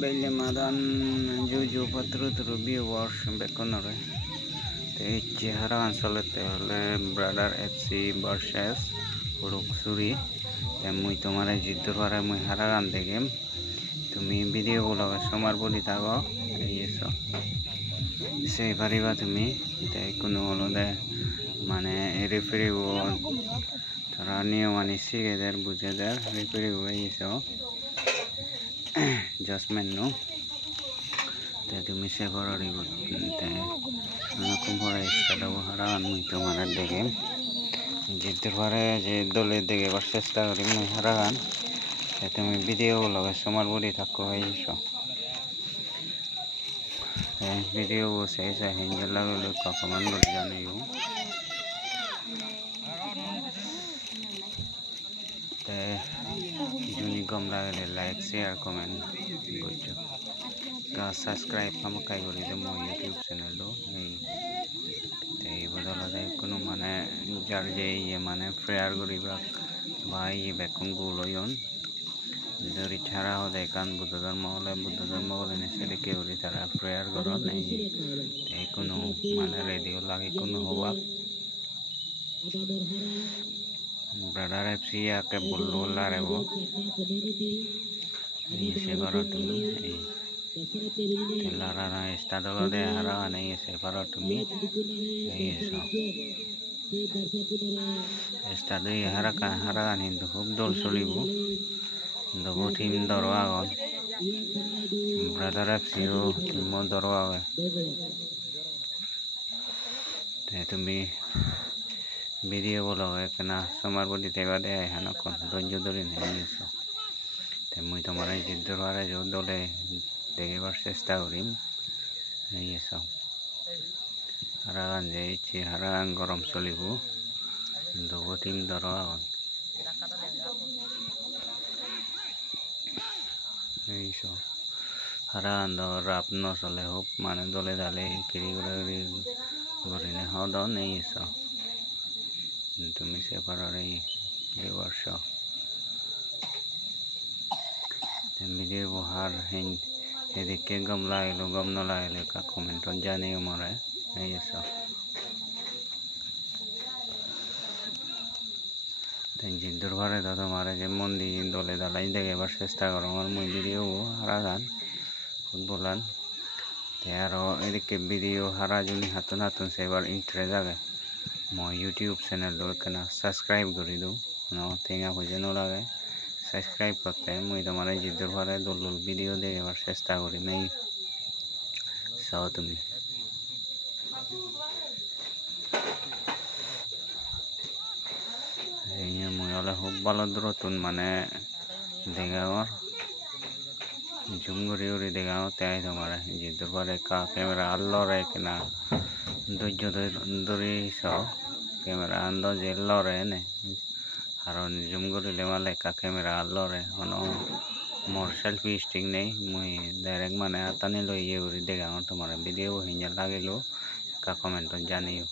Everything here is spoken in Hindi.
Belle Madan Juju Patru viewers bekonore te chehara ansolete hole Brother FC versus Luxury te mui tomare jiddor pare mui haragan degem তুমি ভিডিও গুলোকে সমার বলি থাকো এইসব সেই পারিবা তুমি তাই কোনো হলদে মানে রেফারি তারা নিয়ম আনি শিখেদের বুঝেদের রেফারি এইসব জাজমেন্ট নো তাই তুমি সে করি তাই অনেকক্ষণ পরে স্টার্টও হারান মুই তোমার দেখে জিততে পারে যে দলের দেখে এবার চেষ্টা করি মুই হারাগান তুমি ভিডিও লগে সমার বলি থাকো এইসব ভিডিও সেই হিন্দু লাগলে কখন বলে জানিও जुनी गम लागले लाइक शेयर कमेंट करजो का सब्सक्राइब हम काई करी दे मो यूट्यूब चैनल लो नहीं ते बदलते कोनो माने जार जे ये माने प्रेयर करिबा भाई ये बेकुन गुलोयन जरी छाड़ा हो दे कान बुद्ध धर्म होले ने से के उरी तारा प्रेयर करो नहीं ते कोनो माने रेडियो लागे कोनो होवा ब्रदर FC आके बुल्लुला रे वो ये करो तुम्हें लारा ना स्टार्ट दे हरा नहीं ये करो तुम्हें ये सब स्टार्ट ये हरा नहीं तो खूब दौड़ चलिबो दबो टीम दरवा गन ब्रदर FC रो टीम दरवा है ते तुम्हें ভিডিও বলো একনা সমার বডি তেবা দে হানা কোন ধৈর্য ধরে নেইছো তে মুই তোমার জিদ্দর পারে যে দলে দেখিবার চেষ্টা করিম এইসব হারাগান যাইছি হারাগান গরম চলিব দব টিম ধর এইসব হারাগান রাপ নচলে হোক মানে দলে দালে কিরি গরিনে হদন এইসব তুমি সে পারে এই বর্ষ ভিডিও বহার হেন এদিকে গম লাগলো গম ন লাগলে কা কমেন্ট জানিও মরে এইসব জিদ্দর ঘরে তো তোমার যে মন্দির দলে দালাই দেখে এবার চেষ্টা করো আমার মই ভিডিও হারা গান ফুটবলান আরো এদিকে ভিডিও হারা জনি হাতুন হাতুন সেবার ইন্টারেস্ট জাগে मो यूट्यूब चैनल लो कना सब्सक्राइब करी दो नो तेंगा बुझे न लागे सब्सक्राइब करते मुई तुम्हारे जिद्दर पारे दुलुल वीडियो देखे बार चेष्टा करी मैं चाओ तुम्हें ये मुई हले खूब भालो दूरतुन माने देखावर जूम करी करी देखाओ ताई तुम्हारे जिद्दर पारे का कैमरा आल्लो रे कना धैर्य धरी सो कैमरा आंदो जे लरे ने और जूम करिले माले का कैमरा लरे हनो मोर सेल्फी स्टिक नहीं मुई डायरेक्ट माने आतानी लो ये करी देखाओ तुम्हारे वीडियो हिंजा लागिलो का कमेंट जानियो।